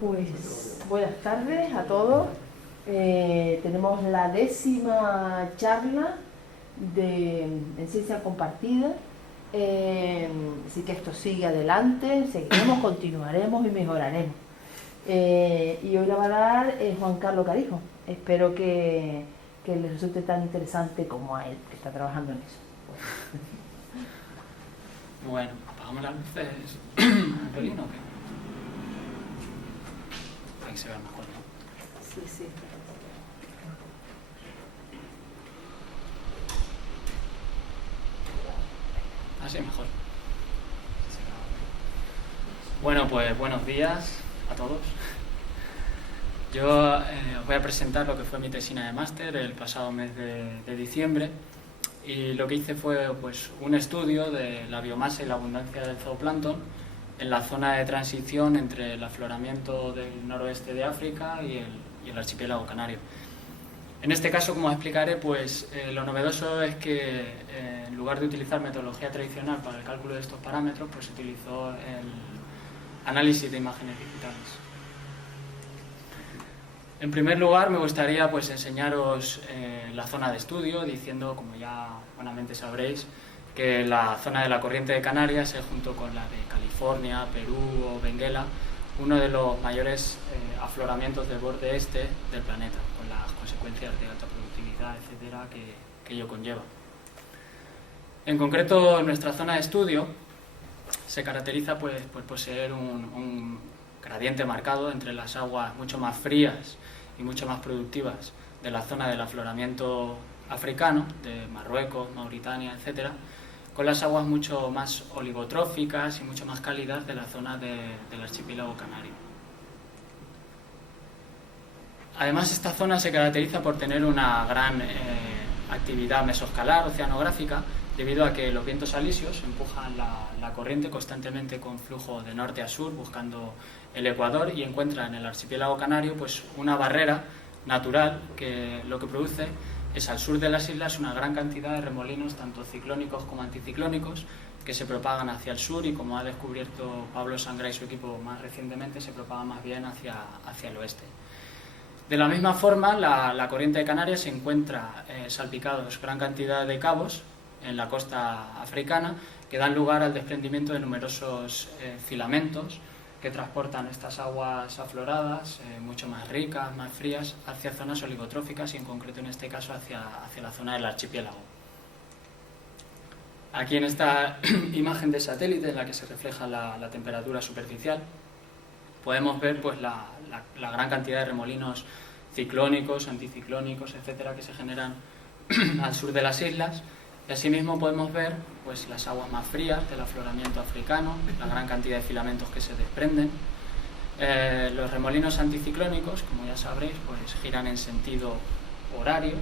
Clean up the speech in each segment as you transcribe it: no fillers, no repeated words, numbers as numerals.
Pues buenas tardes a todos. Tenemos la 10ª charla en Ciencia Compartida. Así que esto sigue adelante, seguiremos, continuaremos y mejoraremos. Y hoy la va a dar Juan Carlos Carijo. Espero que les resulte tan interesante como a él, que está trabajando en eso. Bueno, apagamos las luces. ¿Violín o qué? Para que se vea mejor, ¿no? Sí, sí. Así mejor. Bueno, pues buenos días a todos. Yo os voy a presentar lo que fue mi tesina de máster el pasado mes de diciembre, y lo que hice fue pues un estudio de la biomasa y la abundancia del zooplancton en la zona de transición entre el afloramiento del noroeste de África y el archipiélago canario. En este caso, como os explicaré, pues lo novedoso es que en lugar de utilizar metodología tradicional para el cálculo de estos parámetros, pues se utilizó el análisis de imágenes digitales. En primer lugar, me gustaría pues enseñaros la zona de estudio, diciendo, como ya buenamente sabréis, que la zona de la corriente de Canarias es, junto con la de California, Perú o Benguela, uno de los mayores afloramientos del borde este del planeta, con las consecuencias de alta productividad, etcétera, que ello conlleva. En concreto, nuestra zona de estudio se caracteriza pues, por poseer un gradiente marcado entre las aguas mucho más frías y mucho más productivas de la zona del afloramiento africano, de Marruecos, Mauritania, etcétera, con las aguas mucho más oligotróficas y mucho más cálidas de la zona del archipiélago canario. Además, esta zona se caracteriza por tener una gran actividad mesoscalar oceanográfica, debido a que los vientos alisios empujan la corriente constantemente con flujo de norte a sur, buscando el ecuador, y encuentra en el archipiélago canario pues una barrera natural que lo que produce es, al sur de las islas, una gran cantidad de remolinos, tanto ciclónicos como anticiclónicos, que se propagan hacia el sur y, como ha descubierto Pablo Sangra y su equipo más recientemente, se propagan más bien hacia el oeste. De la misma forma, la corriente de Canarias se encuentra salpicados gran cantidad de cabos en la costa africana, que dan lugar al desprendimiento de numerosos filamentos que transportan estas aguas afloradas, mucho más ricas, más frías, hacia zonas oligotróficas y, en concreto en este caso, hacia la zona del archipiélago. Aquí, en esta imagen de satélite en la que se refleja la temperatura superficial, podemos ver pues la gran cantidad de remolinos ciclónicos, anticiclónicos, etcétera, que se generan al sur de las islas. Y asimismo podemos ver pues las aguas más frías del afloramiento africano, la gran cantidad de filamentos que se desprenden. Los remolinos anticiclónicos, como ya sabréis, pues giran en sentido horario,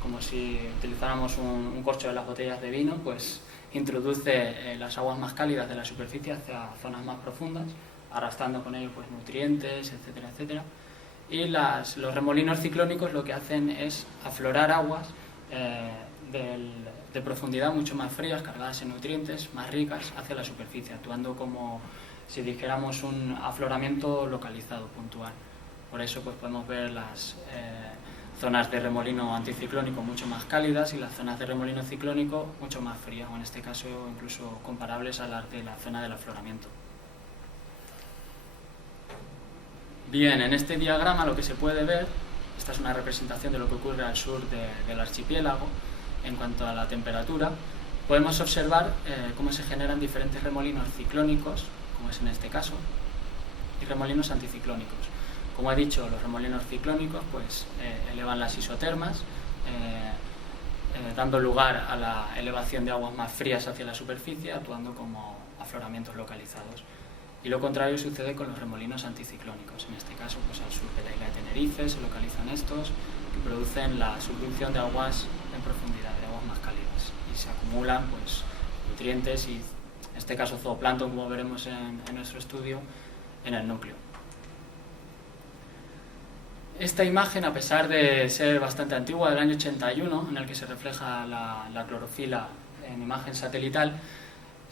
como si utilizáramos un corcho de las botellas de vino, pues introduce las aguas más cálidas de la superficie hacia zonas más profundas, arrastrando con ello pues nutrientes, etcétera, etcétera. Y los remolinos ciclónicos lo que hacen es aflorar aguas de profundidad mucho más frías, cargadas en nutrientes, más ricas, hacia la superficie, actuando como si dijéramos un afloramiento localizado, puntual. Por eso pues podemos ver las zonas de remolino anticiclónico mucho más cálidas y las zonas de remolino ciclónico mucho más frías, o en este caso incluso comparables a las de la zona del afloramiento. Bien, en este diagrama lo que se puede ver, esta es una representación de lo que ocurre al sur del archipiélago. En cuanto a la temperatura, podemos observar cómo se generan diferentes remolinos ciclónicos, como es en este caso, y remolinos anticiclónicos. Como he dicho, los remolinos ciclónicos pues, elevan las isotermas, dando lugar a la elevación de aguas más frías hacia la superficie, actuando como afloramientos localizados. Y lo contrario sucede con los remolinos anticiclónicos. En este caso, pues al sur de la isla de Tenerife se localizan estos, que producen la subducción de aguas en profundidad, de aguas más cálidas, y se acumulan pues nutrientes y, en este caso, zooplancton, como veremos en nuestro estudio, en el núcleo. Esta imagen, a pesar de ser bastante antigua, del año 81, en el que se refleja la clorofila en imagen satelital,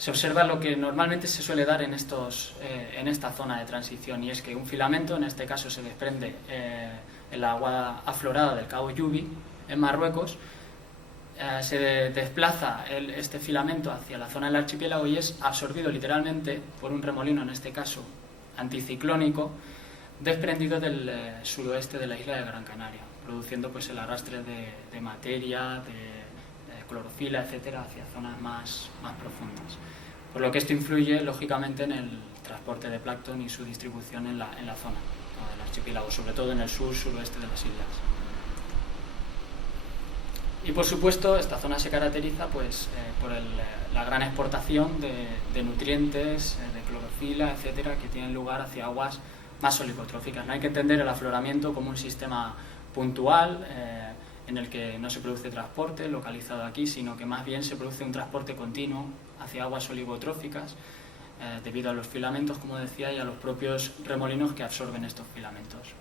se observa lo que normalmente se suele dar en esta zona de transición, y es que un filamento, en este caso se desprende en la agua aflorada del Cabo Yubi, en Marruecos, se desplaza este filamento hacia la zona del archipiélago y es absorbido literalmente por un remolino, en este caso anticiclónico, desprendido del suroeste de la isla de Gran Canaria, produciendo pues el arrastre de materia, de clorofila, etcétera, hacia zonas más profundas. Por lo que esto influye, lógicamente, en el transporte de plancton y su distribución en la zona del archipiélago, sobre todo en el sur-suroeste de las islas. Y por supuesto, esta zona se caracteriza pues, por la gran exportación de nutrientes, de clorofila, etcétera, que tienen lugar hacia aguas más oligotróficas. No hay que entender el afloramiento como un sistema puntual en el que no se produce transporte localizado aquí, sino que más bien se produce un transporte continuo hacia aguas oligotróficas debido a los filamentos, como decía, y a los propios remolinos que absorben estos filamentos.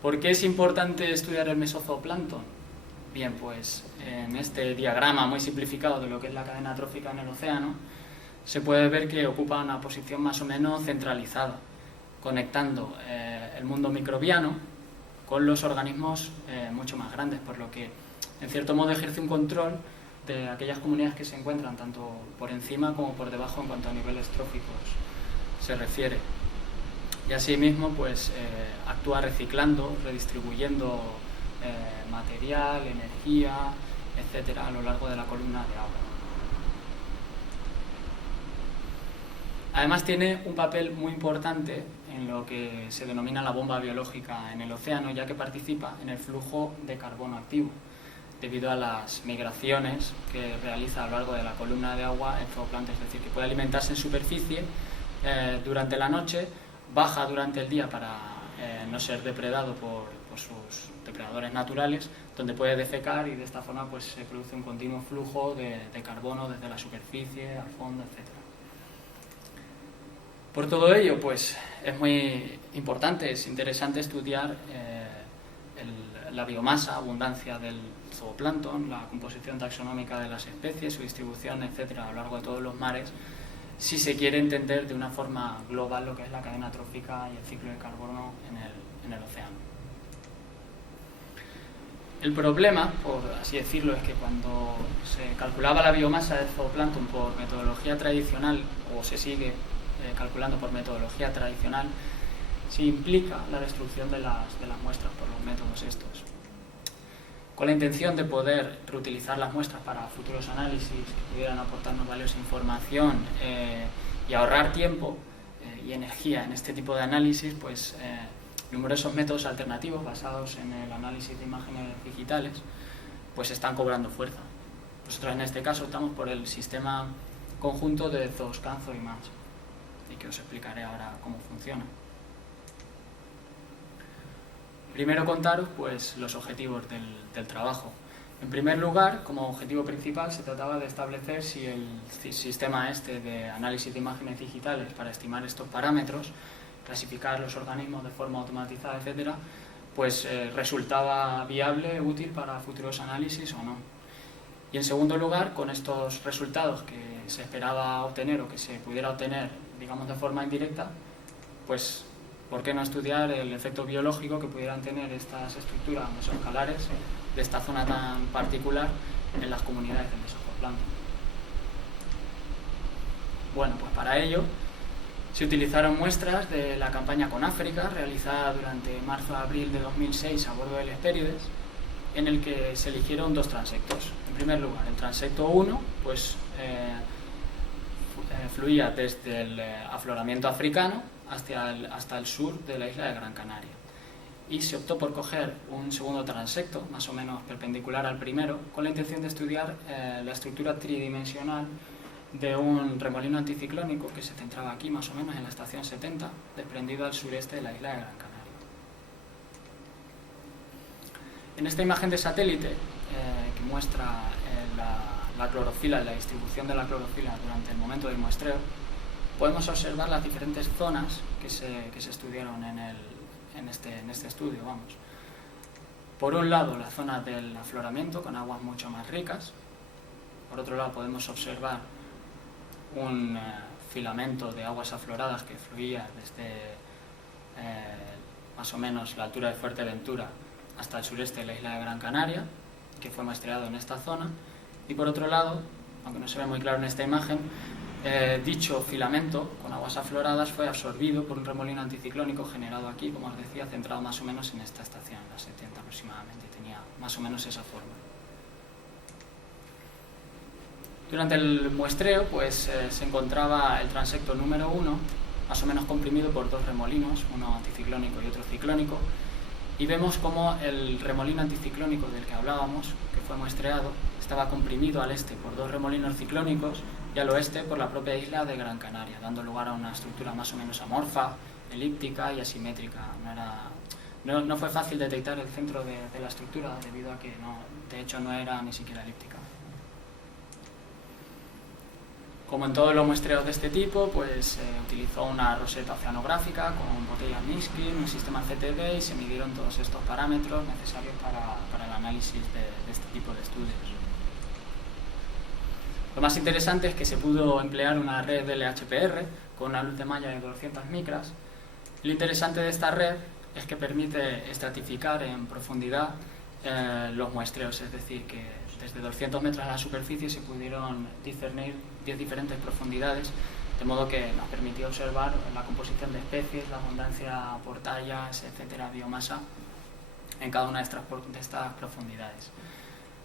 ¿Por qué es importante estudiar el mesozooplancton? Bien, pues en este diagrama muy simplificado de lo que es la cadena trófica en el océano, se puede ver que ocupa una posición más o menos centralizada, conectando el mundo microbiano con los organismos mucho más grandes, por lo que en cierto modo ejerce un control de aquellas comunidades que se encuentran tanto por encima como por debajo en cuanto a niveles tróficos se refiere. Y asimismo pues actúa reciclando, redistribuyendo material, energía, etcétera, a lo largo de la columna de agua. Además tiene un papel muy importante en lo que se denomina la bomba biológica en el océano, ya que participa en el flujo de carbono activo, debido a las migraciones que realiza a lo largo de la columna de agua el zooplancton, es decir, que puede alimentarse en superficie durante la noche, baja durante el día para no ser depredado por sus depredadores naturales, donde puede defecar, y de esta forma pues se produce un continuo flujo de carbono desde la superficie al fondo, etc. Por todo ello, pues es muy importante, es interesante estudiar la biomasa, abundancia del zooplancton, la composición taxonómica de las especies, su distribución, etcétera, a lo largo de todos los mares, si se quiere entender de una forma global lo que es la cadena trófica y el ciclo de carbono en el océano. El problema, por así decirlo, es que cuando se calculaba la biomasa del zooplancton por metodología tradicional, o se sigue calculando por metodología tradicional, se implica la destrucción de las muestras por los métodos estos. Con la intención de poder reutilizar las muestras para futuros análisis que pudieran aportarnos valiosa información y ahorrar tiempo y energía en este tipo de análisis, pues numerosos métodos alternativos basados en el análisis de imágenes digitales pues están cobrando fuerza. Nosotros en este caso optamos por el sistema conjunto de ZooScan ZooImage, y que os explicaré ahora cómo funciona. Primero contaros pues los objetivos del trabajo. En primer lugar, como objetivo principal, se trataba de establecer si el sistema de análisis de imágenes digitales para estimar estos parámetros, clasificar los organismos de forma automatizada, etcétera, pues resultaba viable, útil para futuros análisis o no. Y en segundo lugar, con estos resultados que se esperaba obtener o que se pudiera obtener, digamos, de forma indirecta, pues ¿por qué no estudiar el efecto biológico que pudieran tener estas estructuras mesoscalares de esta zona tan particular en las comunidades del mesozooplancton? Bueno, pues para ello se utilizaron muestras de la campaña con África, realizada durante marzo a abril de 2006 a bordo del Hespérides, en el que se eligieron dos transectos. En primer lugar, el transecto 1, pues fluía desde el afloramiento africano hasta el sur de la isla de Gran Canaria. Y se optó por coger un segundo transecto, más o menos perpendicular al primero, con la intención de estudiar la estructura tridimensional de un remolino anticiclónico que se centraba aquí, más o menos en la estación 70, desprendido al sureste de la isla de Gran Canaria. En esta imagen de satélite, que muestra la clorofila, la distribución de la clorofila durante el momento del muestreo, podemos observar las diferentes zonas que se estudiaron en este estudio. Por un lado, la zona del afloramiento, con aguas mucho más ricas, por otro lado podemos observar un filamento de aguas afloradas que fluía desde más o menos la altura de Fuerteventura hasta el sureste de la isla de Gran Canaria, que fue muestreado en esta zona. Y por otro lado, aunque no se ve muy claro en esta imagen, dicho filamento con aguas afloradas fue absorbido por un remolino anticiclónico generado aquí, como os decía, centrado más o menos en esta estación, en la 70 aproximadamente, tenía más o menos esa forma. Durante el muestreo pues, se encontraba el transecto número 1, más o menos comprimido por dos remolinos, uno anticiclónico y otro ciclónico, y vemos cómo el remolino anticiclónico del que hablábamos, que fue muestreado, estaba comprimido al este por dos remolinos ciclónicos y al oeste por la propia isla de Gran Canaria, dando lugar a una estructura más o menos amorfa, elíptica y asimétrica. No fue fácil detectar el centro de la estructura debido a que de hecho no era ni siquiera elíptica. Como en todos los muestreos de este tipo, pues se utilizó una roseta oceanográfica con botellas Minsky, un sistema CTD y se midieron todos estos parámetros necesarios para el análisis de este tipo de estudios. Lo más interesante es que se pudo emplear una red LHPR con una luz de malla de 200 micras. Lo interesante de esta red es que permite estratificar en profundidad los muestreos, es decir, que desde 200 metros a la superficie se pudieron discernir 10 diferentes profundidades, de modo que nos permitió observar la composición de especies, la abundancia por tallas, etcétera, biomasa, en cada una de estas profundidades.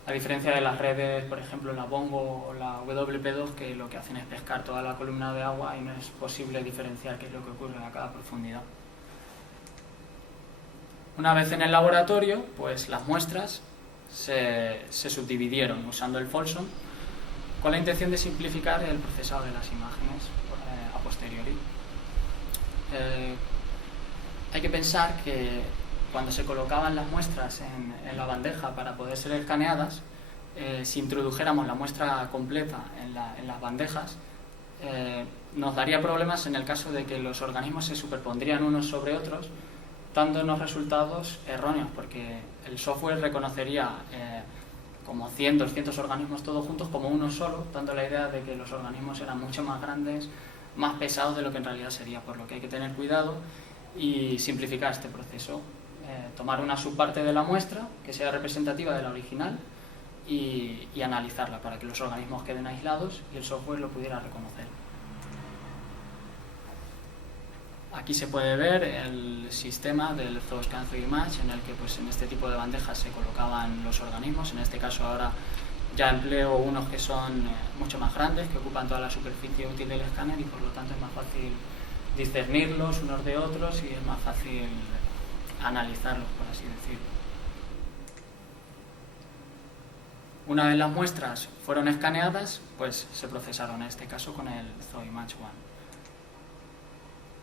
A diferencia de las redes, por ejemplo, la Bongo o la WP2, que lo que hacen es pescar toda la columna de agua y no es posible diferenciar qué es lo que ocurre a cada profundidad. Una vez en el laboratorio, pues las muestras se subdividieron usando el Folsom con la intención de simplificar el procesado de las imágenes a posteriori. Hay que pensar que cuando se colocaban las muestras en la bandeja para poder ser escaneadas, si introdujéramos la muestra completa en las bandejas, nos daría problemas en el caso de que los organismos se superpondrían unos sobre otros, dándonos resultados erróneos, porque el software reconocería como 100, 200 organismos todos juntos como uno solo, dando la idea de que los organismos eran mucho más grandes, más pesados de lo que en realidad sería, por lo que hay que tener cuidado y simplificar este proceso. Tomar una subparte de la muestra que sea representativa de la original y analizarla para que los organismos queden aislados y el software lo pudiera reconocer. Aquí se puede ver el sistema del ZooScan 3D Match, en el que pues, en este tipo de bandejas se colocaban los organismos. En este caso ahora ya empleo unos que son mucho más grandes, que ocupan toda la superficie útil del escáner y por lo tanto es más fácil discernirlos unos de otros y es más fácil analizarlos, por así decirlo. Una vez las muestras fueron escaneadas, pues se procesaron, en este caso con el ZooImage One.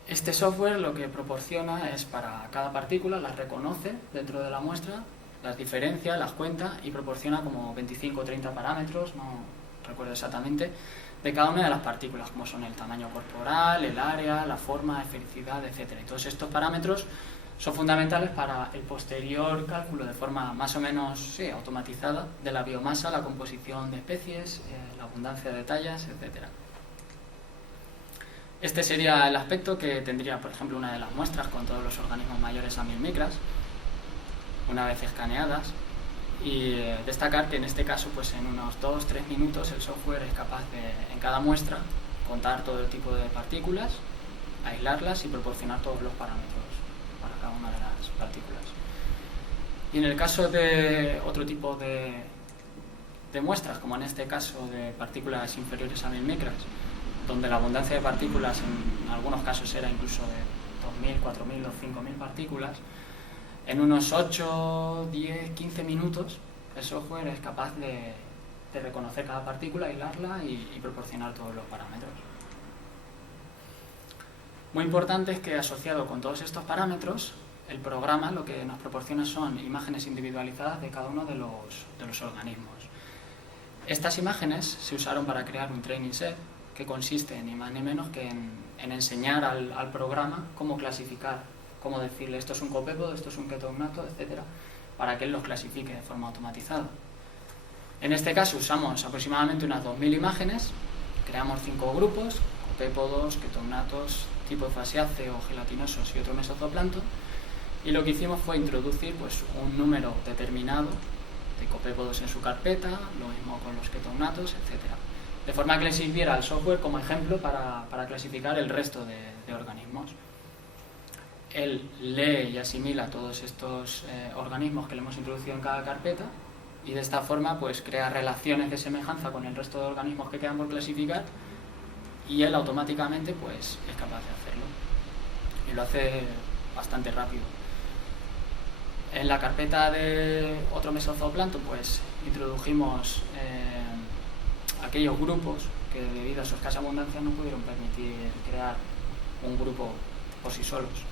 Este software lo que proporciona es para cada partícula, las reconoce dentro de la muestra, las diferencia, las cuenta y proporciona como 25 o 30 parámetros, no recuerdo exactamente, de cada una de las partículas, como son el tamaño corporal, el área, la forma, esfericidad, etc. Y todos estos parámetros son fundamentales para el posterior cálculo de forma más o menos automatizada de la biomasa, la composición de especies, la abundancia de tallas, etc. Este sería el aspecto que tendría, por ejemplo, una de las muestras con todos los organismos mayores a 1000 micras, una vez escaneadas, y destacar que en este caso, pues en unos 2-3 minutos, el software es capaz de, en cada muestra, contar todo el tipo de partículas, aislarlas y proporcionar todos los parámetros para cada una de las partículas. Y en el caso de otro tipo de muestras, como en este caso de partículas inferiores a 1000 micras, donde la abundancia de partículas en algunos casos era incluso de 2000, 4000 o 5000 partículas, en unos 8, 10, 15 minutos el software es capaz de reconocer cada partícula, aislarla y proporcionar todos los parámetros. Muy importante es que asociado con todos estos parámetros, el programa lo que nos proporciona son imágenes individualizadas de cada uno de los organismos. Estas imágenes se usaron para crear un training set que consiste ni más ni menos que en enseñar al programa cómo clasificar, cómo decirle esto es un copépodo, esto es un ketognato, etc., para que él los clasifique de forma automatizada. En este caso usamos aproximadamente unas 2000 imágenes, creamos 5 grupos, copépodos, ketonatos, tipo fasiáceo, gelatinosos y otro mesozooplancton, y lo que hicimos fue introducir pues, un número determinado de copépodos en su carpeta, lo mismo con los ketonatos, etc. De forma que le sirviera al software como ejemplo para clasificar el resto de organismos. Él lee y asimila todos estos organismos que le hemos introducido en cada carpeta y de esta forma pues crea relaciones de semejanza con el resto de organismos que quedan por clasificar y él automáticamente pues es capaz de hacerlo y lo hace bastante rápido. En la carpeta de otro mesozooplancton pues introdujimos aquellos grupos que debido a su escasa abundancia no pudieron permitir crear un grupo por sí solos.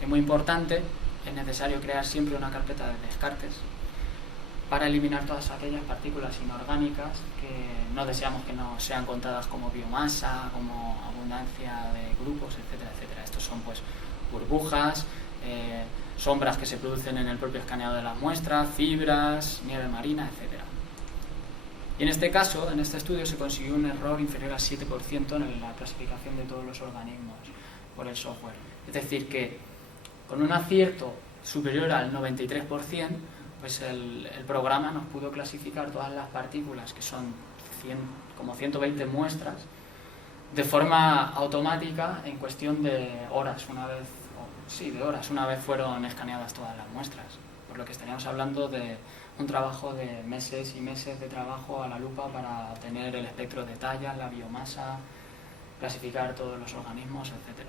Es muy importante, es necesario crear siempre una carpeta de descartes para eliminar todas aquellas partículas inorgánicas que no deseamos que no sean contadas como biomasa, como abundancia de grupos, etcétera, etcétera. Estos son pues burbujas, sombras que se producen en el propio escaneado de las muestras, fibras, nieve marina, etcétera. Y en este caso, en este estudio, se consiguió un error inferior al 7% en la clasificación de todos los organismos por el software. Es decir, que con un acierto superior al 93%, pues el programa nos pudo clasificar todas las partículas, que son como 120 muestras, de forma automática en cuestión de horas, una vez fueron escaneadas todas las muestras. Por lo que estaríamos hablando de un trabajo de meses y meses de trabajo a la lupa para obtener el espectro de tallas, la biomasa, clasificar todos los organismos, etc.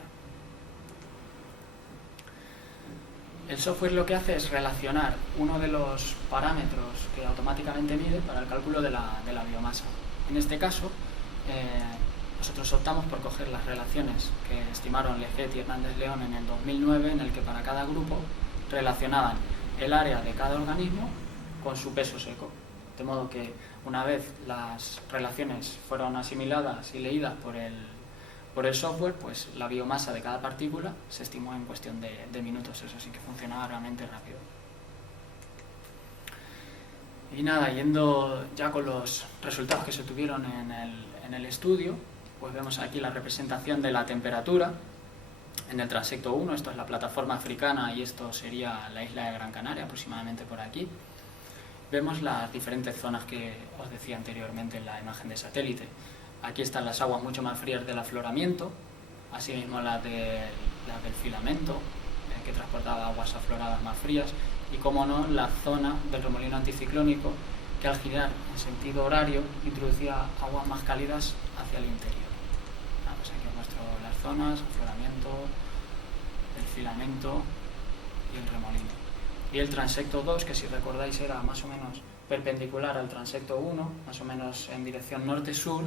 El software lo que hace es relacionar uno de los parámetros que automáticamente mide para el cálculo de la biomasa. En este caso, nosotros optamos por coger las relaciones que estimaron Leggett y Hernández León en el 2009, en el que para cada grupo relacionaban el área de cada organismo con su peso seco. De modo que una vez las relaciones fueron asimiladas y leídas por el software, pues la biomasa de cada partícula se estimó en cuestión de minutos. Eso sí que funcionaba realmente rápido. Y nada, yendo ya con los resultados que se tuvieron en el estudio, pues vemos aquí la representación de la temperatura en el transecto 1. Esto es la plataforma africana y esto sería la isla de Gran Canaria, aproximadamente por aquí. Vemos las diferentes zonas que os decía anteriormente en la imagen de satélite. Aquí están las aguas mucho más frías del afloramiento, asimismo las del filamento, que transportaba aguas afloradas más frías, y como no, la zona del remolino anticiclónico, que al girar en sentido horario introducía aguas más cálidas hacia el interior. Pues aquí os muestro las zonas, afloramiento, el filamento y el remolino. Y el transecto 2, que si recordáis era más o menos perpendicular al transecto 1, más o menos en dirección norte-sur,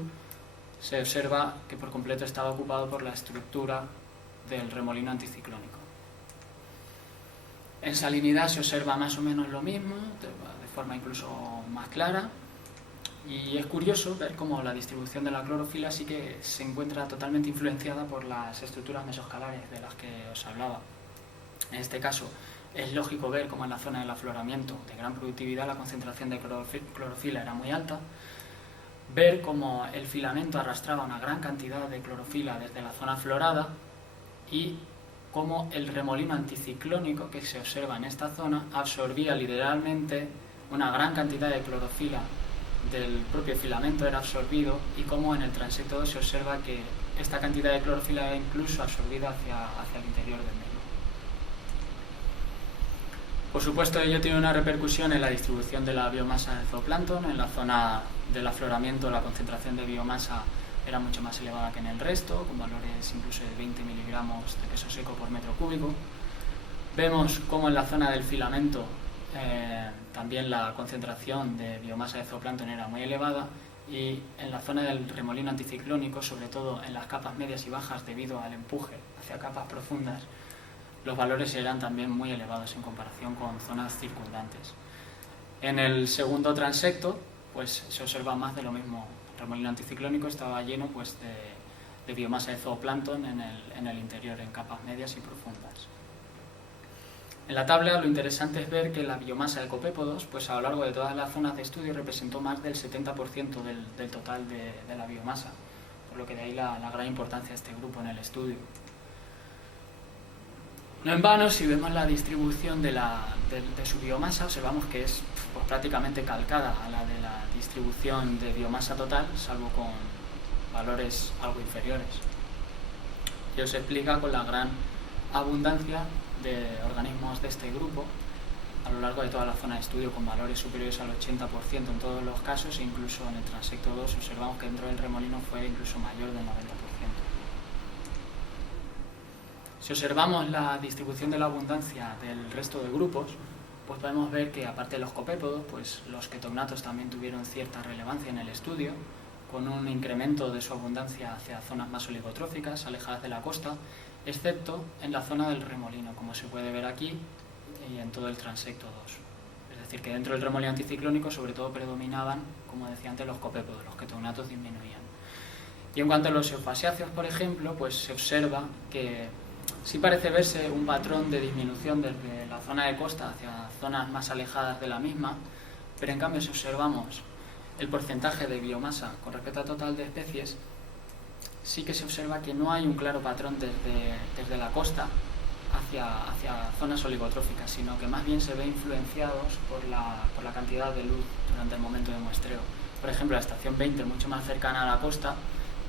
se observa que por completo estaba ocupado por la estructura del remolino anticiclónico. En salinidad se observa más o menos lo mismo, de forma incluso más clara, y es curioso ver cómo la distribución de la clorofila sí que se encuentra totalmente influenciada por las estructuras mesoscalares de las que os hablaba. En este caso, es lógico ver cómo en la zona del afloramiento de gran productividad la concentración de clorofila era muy alta, ver cómo el filamento arrastraba una gran cantidad de clorofila desde la zona aflorada y cómo el remolino anticiclónico que se observa en esta zona absorbía literalmente una gran cantidad de clorofila del propio filamento, era absorbido, y cómo en el transecto 2 se observa que esta cantidad de clorofila era incluso absorbida hacia el interior del mismo. Por supuesto, ello tiene una repercusión en la distribución de la biomasa del zooplancton. En la zona del afloramiento la concentración de biomasa era mucho más elevada que en el resto, con valores incluso de 20 miligramos de peso seco por metro cúbico. Vemos cómo en la zona del filamento también la concentración de biomasa de zooplancton era muy elevada, y en la zona del remolino anticiclónico, sobre todo en las capas medias y bajas debido al empuje hacia capas profundas, los valores eran también muy elevados en comparación con zonas circundantes. En el segundo transecto pues se observa más de lo mismo. El remolino anticiclónico estaba lleno pues de biomasa de zooplancton en el interior, en capas medias y profundas. En la tabla lo interesante es ver que la biomasa de copépodos, pues a lo largo de todas las zonas de estudio representó más del 70% del total de la biomasa, por lo que de ahí la gran importancia de este grupo en el estudio. No en vano, si vemos la distribución de su biomasa, observamos que es pues, prácticamente calcada a la de la distribución de biomasa total, salvo con valores algo inferiores. Y se explica con la gran abundancia de organismos de este grupo a lo largo de toda la zona de estudio, con valores superiores al 80% en todos los casos, e incluso en el transecto 2 observamos que dentro del remolino fue incluso mayor del 90%. Si observamos la distribución de la abundancia del resto de grupos, pues podemos ver que aparte de los copépodos, pues los ketognatos también tuvieron cierta relevancia en el estudio, con un incremento de su abundancia hacia zonas más oligotróficas, alejadas de la costa, excepto en la zona del remolino, como se puede ver aquí y en todo el transecto 2. Es decir, que dentro del remolino anticiclónico sobre todo predominaban, como decía antes, los copépodos, los ketognatos disminuían. Y en cuanto a los eufasiáceos, por ejemplo, pues se observa que sí parece verse un patrón de disminución desde la zona de costa hacia zonas más alejadas de la misma, pero en cambio si observamos el porcentaje de biomasa con respecto al total de especies, sí que se observa que no hay un claro patrón desde la costa hacia zonas oligotróficas, sino que más bien se ve influenciados por la cantidad de luz durante el momento de muestreo. Por ejemplo, la estación 20, mucho más cercana a la costa,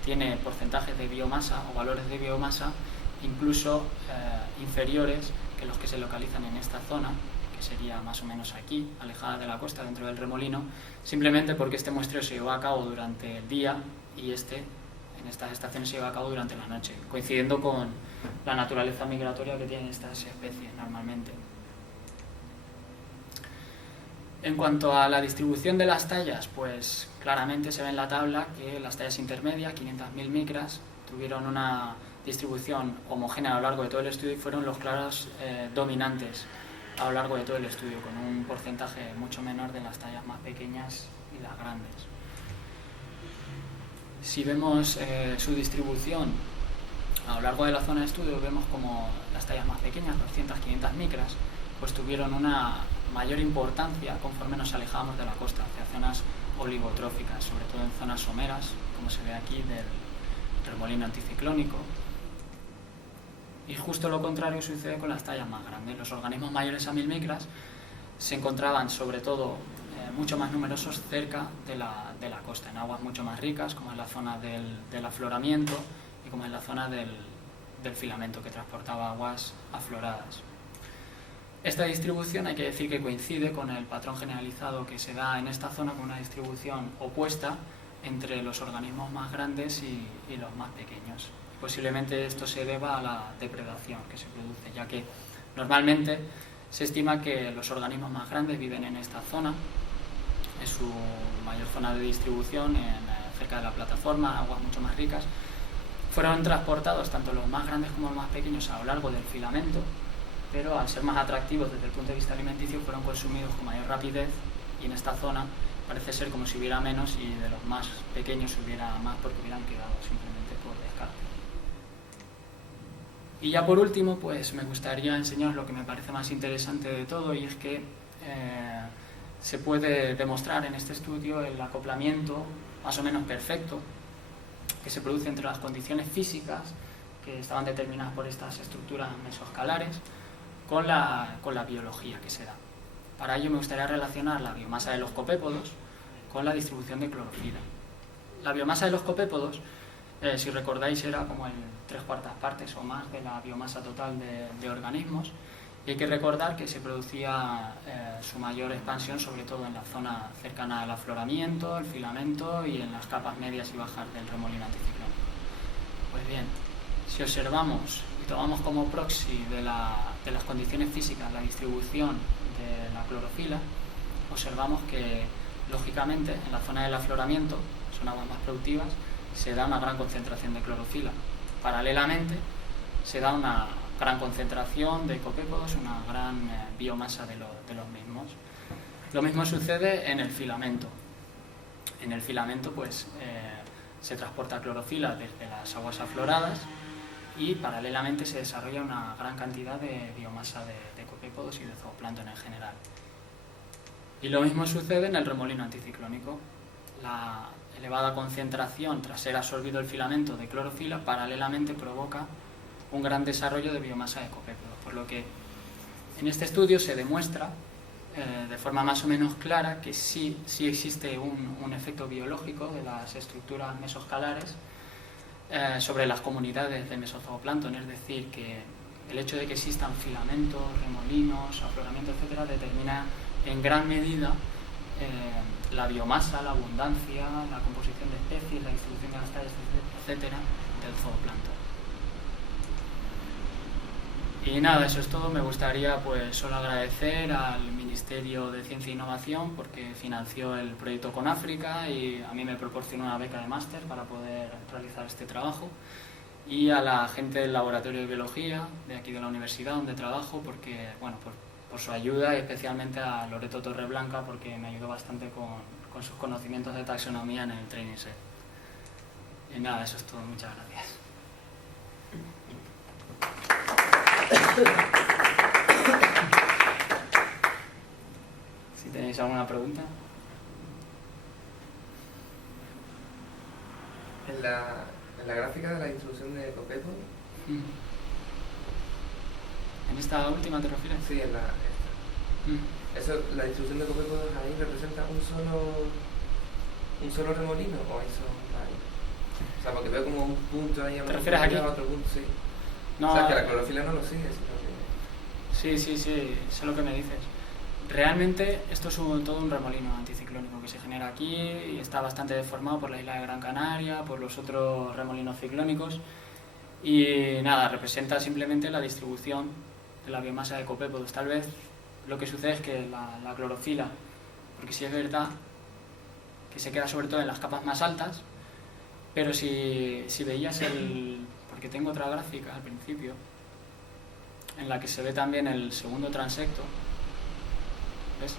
tiene porcentajes de biomasa o valores de biomasa incluso inferiores que los que se localizan en esta zona, que sería más o menos aquí, alejada de la costa, dentro del remolino, simplemente porque este muestreo se llevó a cabo durante el día y en estas estaciones se lleva a cabo durante la noche, coincidiendo con la naturaleza migratoria que tienen estas especies normalmente. En cuanto a la distribución de las tallas, pues claramente se ve en la tabla que las tallas intermedias, 500.000 micras, tuvieron una distribución homogénea a lo largo de todo el estudio y fueron los claros dominantes a lo largo de todo el estudio, con un porcentaje mucho menor de las tallas más pequeñas y las grandes. Si vemos su distribución a lo largo de la zona de estudio, vemos como las tallas más pequeñas, 200-500 micras, pues tuvieron una mayor importancia conforme nos alejábamos de la costa, hacia zonas oligotróficas, sobre todo en zonas someras, como se ve aquí del remolino anticiclónico. Y justo lo contrario sucede con las tallas más grandes. Los organismos mayores a 1000 micras se encontraban sobre todo mucho más numerosos cerca de la costa, en aguas mucho más ricas, como en la zona del afloramiento y como en la zona del filamento que transportaba aguas afloradas. Esta distribución hay que decir que coincide con el patrón generalizado que se da en esta zona, con una distribución opuesta entre los organismos más grandes y los más pequeños. Posiblemente esto se deba a la depredación que se produce, ya que normalmente se estima que los organismos más grandes viven en esta zona, es su mayor zona de distribución, cerca de la plataforma, aguas mucho más ricas. Fueron transportados tanto los más grandes como los más pequeños a lo largo del filamento, pero al ser más atractivos desde el punto de vista alimenticio fueron consumidos con mayor rapidez, y en esta zona parece ser como si hubiera menos y de los más pequeños hubiera más porque hubieran quedado simplemente por descarte. Y ya por último, pues me gustaría enseñaros lo que me parece más interesante de todo, y es que se puede demostrar en este estudio el acoplamiento más o menos perfecto que se produce entre las condiciones físicas que estaban determinadas por estas estructuras mesoscalares con la biología que se da. Para ello me gustaría relacionar la biomasa de los copépodos con la distribución de clorofila. La biomasa de los copépodos, si recordáis, era como el 3/4 partes o más de la biomasa total de organismos, y hay que recordar que se producía su mayor expansión sobre todo en la zona cercana al afloramiento, el filamento y en las capas medias y bajas del remolino anticiclónico. Pues bien, si observamos y tomamos como proxy de las condiciones físicas la distribución de la clorofila, observamos que lógicamente en la zona del afloramiento, son aguas más productivas, se da una gran concentración de clorofila. Paralelamente se da una gran concentración de copépodos, una gran biomasa de los mismos. Lo mismo sucede en el filamento. En el filamento pues se transporta clorofila desde las aguas afloradas y paralelamente se desarrolla una gran cantidad de biomasa de copépodos. copépodos y de zooplancton en general. Y lo mismo sucede en el remolino anticiclónico. La elevada concentración tras ser absorbido el filamento de clorofila paralelamente provoca un gran desarrollo de biomasa de copépodos, por lo que en este estudio se demuestra de forma más o menos clara que sí existe un efecto biológico de las estructuras mesoscalares sobre las comunidades de mesozooplancton, es decir, que el hecho de que existan filamentos, remolinos, afloramiento, etcétera, determina en gran medida la biomasa, la abundancia, la composición de especies, la distribución de las tallas, etcétera, del zooplancton. Y nada, eso es todo. Me gustaría pues solo agradecer al Ministerio de Ciencia e Innovación porque financió el proyecto con África y a mí me proporcionó una beca de máster para poder realizar este trabajo, y a la gente del laboratorio de biología de aquí de la universidad donde trabajo porque, bueno, por su ayuda, y especialmente a Loreto Torreblanca porque me ayudó bastante con sus conocimientos de taxonomía en el training set. Y nada, eso es todo. Muchas gracias. Si tenéis alguna pregunta. En la gráfica de la distribución de copépodos. ¿En esta última te refieres? Sí, en esta. Eso, la distribución de copépodos ahí representa un solo remolino, o eso ahí. O sea, porque veo como un punto ahí. ¿Te refieres aquí? Otro punto, sí. No, o sea, que la clorofila no lo sigue, sino que... Sí, sé lo que me dices. Realmente esto es todo un remolino anticiclónico que se genera aquí y está bastante deformado por la isla de Gran Canaria, por los otros remolinos ciclónicos, y nada, representa simplemente la distribución de la biomasa de copépodos. Tal vez lo que sucede es que la clorofila, porque sí es verdad que se queda sobre todo en las capas más altas, pero si veías porque tengo otra gráfica al principio en la que se ve también el segundo transecto, ¿ves?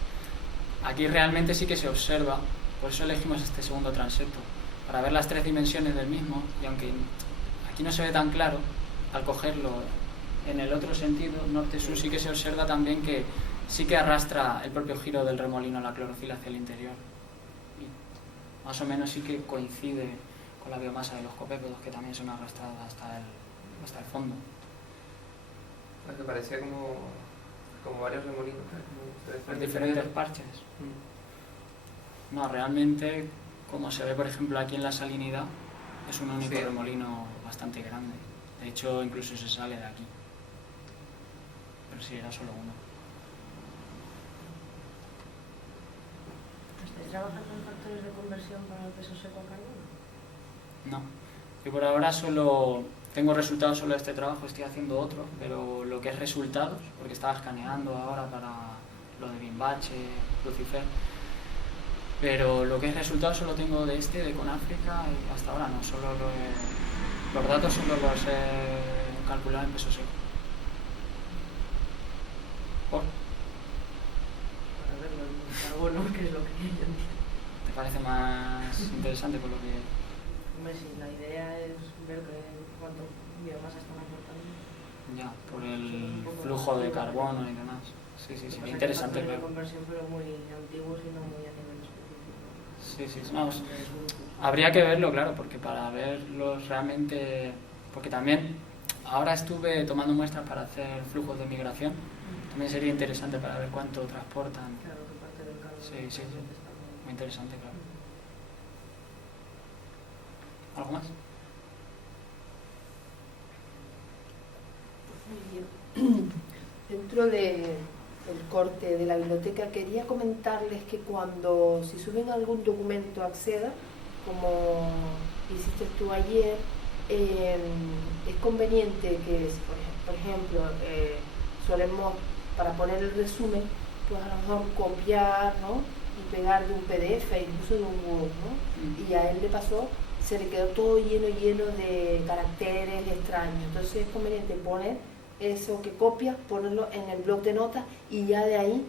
Aquí realmente sí que se observa, por eso elegimos este segundo transecto, para ver las 3 dimensiones del mismo, y aunque aquí no se ve tan claro, al cogerlo en el otro sentido, norte-sur, sí que se observa también que sí que arrastra el propio giro del remolino la clorofila hacia el interior. Y más o menos sí que coincide con la biomasa de los copépodos, que también son arrastradas hasta el fondo. Es que parecía como varios remolinos, Por diferentes parches. No, realmente, como se ve por ejemplo aquí en la salinidad, es un único remolino bastante grande. De hecho, incluso se sale de aquí. Pero sí, era solo uno. ¿Estáis trabajando en factores de conversión para el peso seco a carbono? No. Yo por ahora solo tengo resultados solo de este trabajo, estoy haciendo otro, pero lo que es resultados, porque estaba escaneando ahora para lo de Bimbache, Lucifer, pero lo que es resultados solo tengo de con África, y hasta ahora no, solo los datos solo los he calculado en peso seco. ¿Por? Para verlo en carbono, que es lo que yo entiendo. ¿Te parece más interesante por lo que...? Hombre, sí, la idea es ver cuánto biomasa están aportando. Ya, por el flujo de carbono y demás. Sí, interesante, claro. claro. De conversión, pero muy antiguos y no muy a nivel específico. Sí, vamos. Habría que verlo, claro, porque para verlos realmente... Porque también ahora estuve tomando muestras para hacer flujos de migración. También sería interesante para ver cuánto transportan. Claro, que parte del carbono. Sí. Muy interesante, claro. ¿Algo más? Dentro del corte de la biblioteca quería comentarles que si suben algún documento a Acceda, como hiciste tú ayer, es conveniente que, por ejemplo, solemos, para poner el resumen, pues a lo mejor copiar, ¿no? Y pegar de un PDF, incluso de un Word, ¿no? Y a él le pasó, se le quedó todo lleno de caracteres extraños. Entonces es conveniente poner eso que copias, ponerlo en el bloc de notas y ya de ahí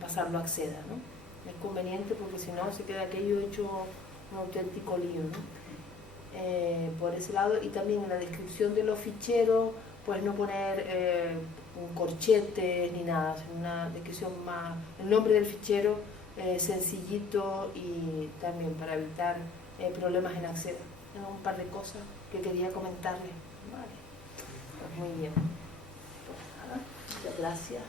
pasarlo a Acceda, ¿no? Es conveniente porque si no se queda aquello hecho un auténtico lío, ¿no? Por ese lado, y también en la descripción de los ficheros, pues no poner con corchetes ni nada, sino una descripción más, el nombre del fichero sencillito y también para evitar problemas en acceso. Un par de cosas que quería comentarles. Vale. Pues muy bien. Pues nada, muchas gracias.